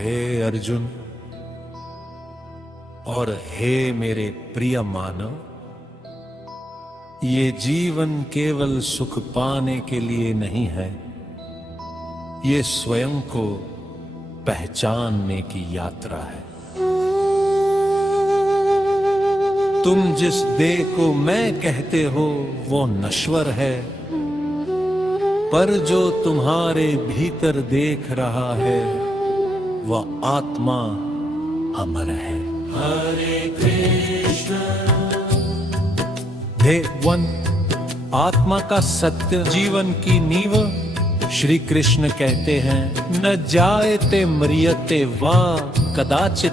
हे अर्जुन और हे मेरे प्रिय मानव, ये जीवन केवल सुख पाने के लिए नहीं है, ये स्वयं को पहचानने की यात्रा है। तुम जिस देह को मैं कहते हो वो नश्वर है, पर जो तुम्हारे भीतर देख रहा है वह आत्मा अमर है। हरे कृष्ण। हे वन, आत्मा का सत्य जीवन की नींव श्री कृष्ण कहते हैं, न जायते म्रियते वा कदाचित।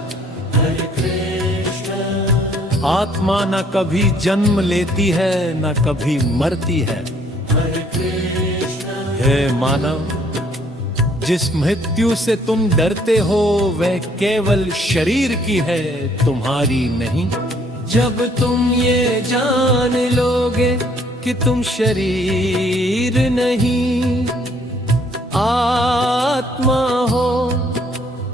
हरे कृष्ण। आत्मा न कभी जन्म लेती है न कभी मरती है। हरे कृष्ण। हे मानव, जिस मृत्यु से तुम डरते हो वह केवल शरीर की है, तुम्हारी नहीं। जब तुम ये जान लोगे कि तुम शरीर नहीं आत्मा हो,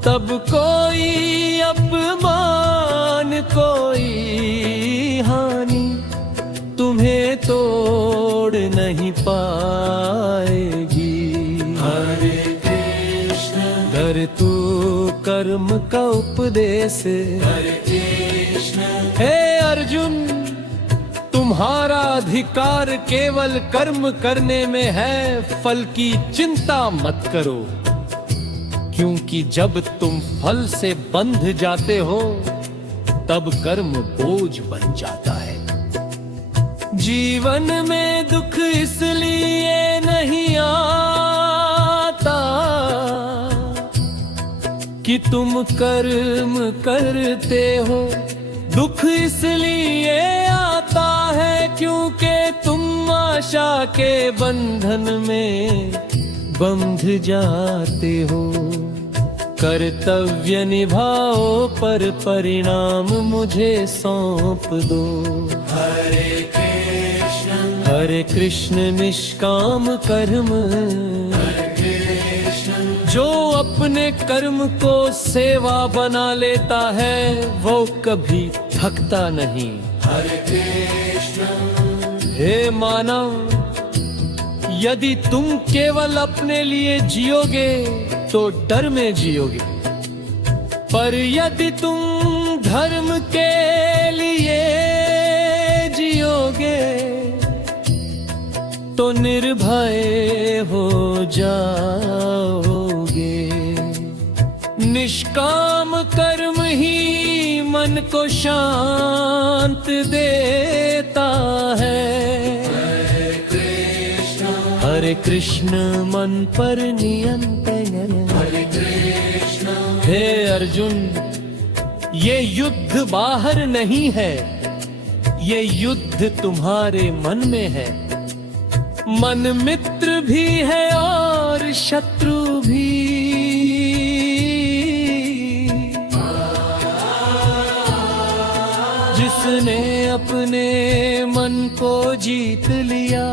तब कोई अपमान कोई हानि तुम्हें तोड़ नहीं पाएगी। हरे कर तू कर्म का उपदेश। हरे कृष्ण। हे अर्जुन, तुम्हारा अधिकार केवल कर्म करने में है, फल की चिंता मत करो, क्योंकि जब तुम फल से बंध जाते हो तब कर्म बोझ बन जाता है। जीवन में दुख इसलिए नहीं आता कि तुम कर्म करते हो, दुख इसलिए आता है क्योंकि तुम आशा के बंधन में बंध जाते हो। कर्तव्य निभाओ पर परिणाम मुझे सौंप दो। हरे कृष्ण। हरे कृष्ण। निष्काम कर्म। जो अपने कर्म को सेवा बना लेता है वो कभी थकता नहीं। हरे कृष्ण। हे मानव, यदि तुम केवल अपने लिए जियोगे तो डर में जियोगे, पर यदि तुम धर्म के लिए जियोगे तो निर्भय हो जाओगे। निष्काम कर्म ही मन को शांत देता है। हरे कृष्ण। हरे कृष्ण। मन पर नियंत्रण। हरे कृष्ण। हे अर्जुन, ये युद्ध बाहर नहीं है, ये युद्ध तुम्हारे मन में है। मन मित्र भी है और शत्रु भी। जिसने अपने मन को जीत लिया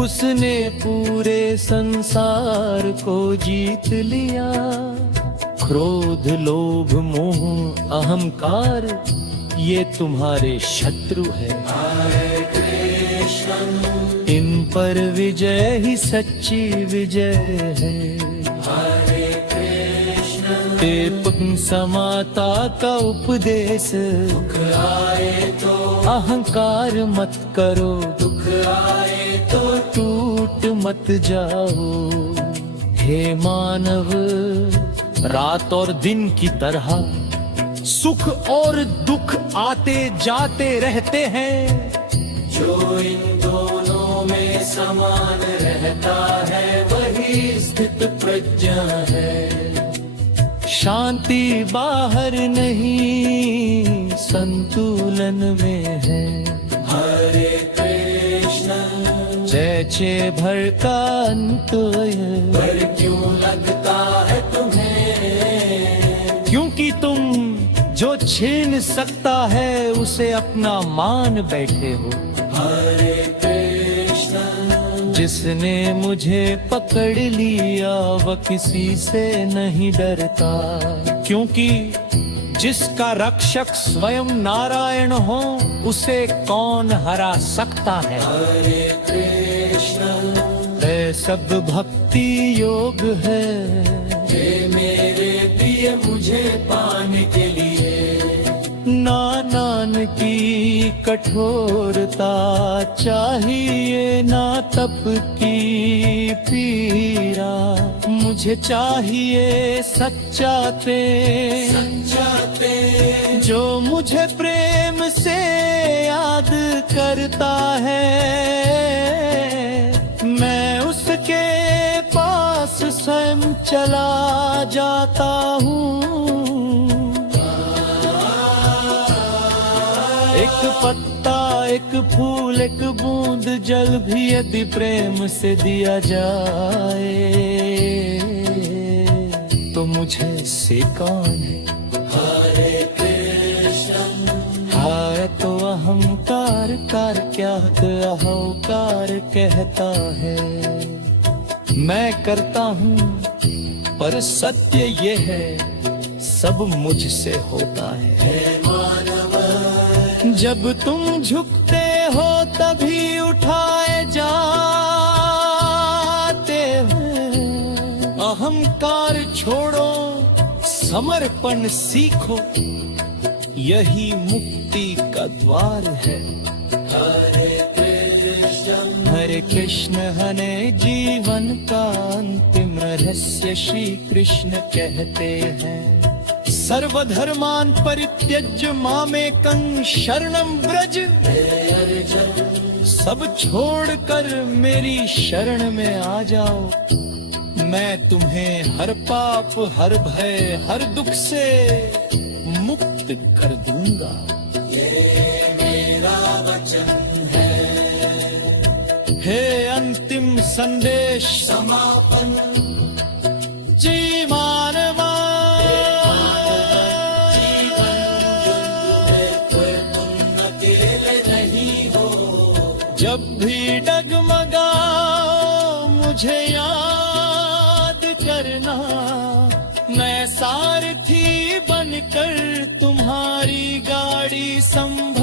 उसने पूरे संसार को जीत लिया। क्रोध, लोभ, मोह, अहंकार ये तुम्हारे शत्रु है। हरे कृष्ण। इन पर विजय ही सच्ची विजय है। हरे कृष्ण। समाता का उपदेश। दुख आए तो अहंकार मत करो, दुख आए तो टूट मत जाओ। हे मानव, रात और दिन की तरह सुख और दुख आते जाते रहते हैं। जो इन दोनों में समान रहता है वही स्थित प्रज्ञा है। शांति बाहर नहीं संतुलन में है। हरे कृष्ण। जैसे भर का अंत पर क्यों लगता है तुम्हें, क्योंकि तुम जो छीन सकता है उसे अपना मान बैठे हो। हरे कृष्ण। जिसने मुझे पकड़ लिया वह किसी से नहीं डरता, क्योंकि जिसका रक्षक स्वयं नारायण हो उसे कौन हरा सकता है। हरे कृष्ण ये सब भक्ति योग है, हे मेरे प्रिय मुझे पाने के लिए। नान की कठोरता चाहिए, ना तप की पीरा, मुझे चाहिए सच्चा प्रेम, जो मुझे प्रेम से याद करता है, मैं उसके पास स्वयं चला जाता हूँ। एक पत्ता, एक फूल, एक बूंद जल भी यदि प्रेम से दिया जाए तो मुझे से कौन है। हरे कृष्ण हाय तो अहंकार कार क्या अहंकार कहता है। मैं करता हूँ पर सत्य ये है सब मुझसे होता है। जब तुम झुकते हो तभी उठाए जाते हो। अहंकार छोड़ो, समर्पण सीखो, यही मुक्ति का द्वार है। हरे कृष्ण हरे जीवन का अंतिम रहस्य श्री कृष्ण कहते हैं। सर्वधर्मान् परित्यज्य मामेकं शरणं व्रज। सब छोड़कर मेरी शरण में आ जाओ, मैं तुम्हें हर पाप, हर भय, हर दुख से मुक्त कर दूंगा। ये मेरा वचन है। हे अंतिम संदेश समापन जीवानवा। जब भी डगमगाओ मुझे याद करना, मैं सारथी बनकर तुम्हारी गाड़ी संभाल